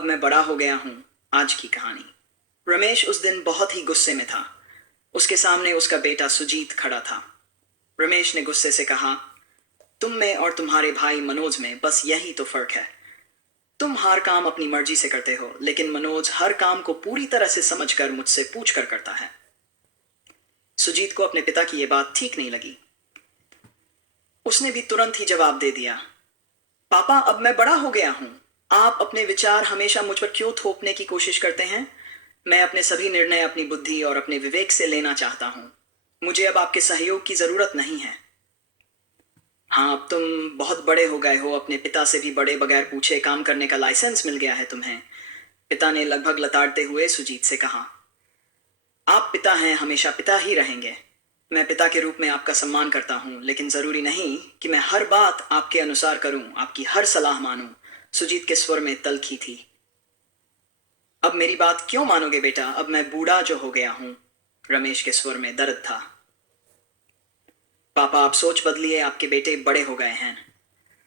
अब मैं बड़ा हो गया हूँ। आज की कहानी। रमेश उस दिन बहुत ही गुस्से में था। उसके सामने उसका बेटा सुजीत खड़ा था। रमेश ने गुस्से से कहा, तुम में और तुम्हारे भाई मनोज में बस यही तो फर्क है। तुम हर काम अपनी मर्जी से करते हो, लेकिन मनोज हर काम को पूरी तरह से समझकर मुझसे पूछ कर करता है। सुजीत को अपने पिता की यह बात ठीक नहीं लगी। उसने भी तुरंत ही जवाब दे दिया, पापा अब मैं बड़ा हो गया हूं। आप अपने विचार हमेशा मुझ पर क्यों थोपने की कोशिश करते हैं? मैं अपने सभी निर्णय अपनी बुद्धि और अपने विवेक से लेना चाहता हूं। मुझे अब आपके सहयोग की जरूरत नहीं है। हाँ, अब तुम बहुत बड़े हो गए हो। अपने पिता से भी बड़े बगैर पूछे काम करने का लाइसेंस मिल गया है तुम्हें। पिता ने लगभग लताड़ते हुए सुजीत से कहा, आप पिता हैं, हमेशा पिता ही रहेंगे। मैं पिता के रूप में आपका सम्मान करता हूं, लेकिन जरूरी नहीं कि मैं हर बात आपके अनुसार करूं, आपकी हर सलाह मानूं। सुजीत के स्वर में तल्खी थी। अब मेरी बात क्यों मानोगे बेटा? अब मैं बूढ़ा जो हो गया हूं। रमेश के स्वर में दर्द था। पापा आप सोच बदलिए, आपके बेटे बड़े हो गए हैं।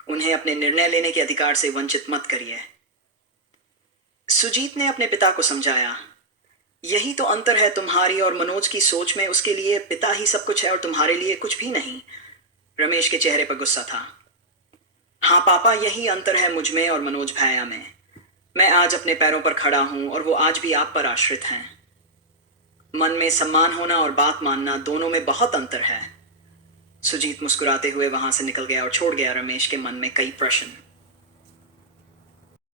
उन्हें अपने निर्णय लेने के अधिकार से वंचित मत करिए। सुजीत ने अपने पिता को समझाया, यही तो अंतर है तुम्हारी और मनोज की सोच में। उसके लिए पिता ही सब कुछ है और तुम्हारे लिए कुछ भी नहीं। रमेश के चेहरे पर गुस्सा था। हाँ पापा, यही अंतर है मुझ में और मनोज भैया में। मैं आज अपने पैरों पर खड़ा हूं और वो आज भी आप पर आश्रित हैं। मन में सम्मान होना और बात मानना, दोनों में बहुत अंतर है। सुजीत मुस्कुराते हुए वहां से निकल गया और छोड़ गया रमेश के मन में कई प्रश्न।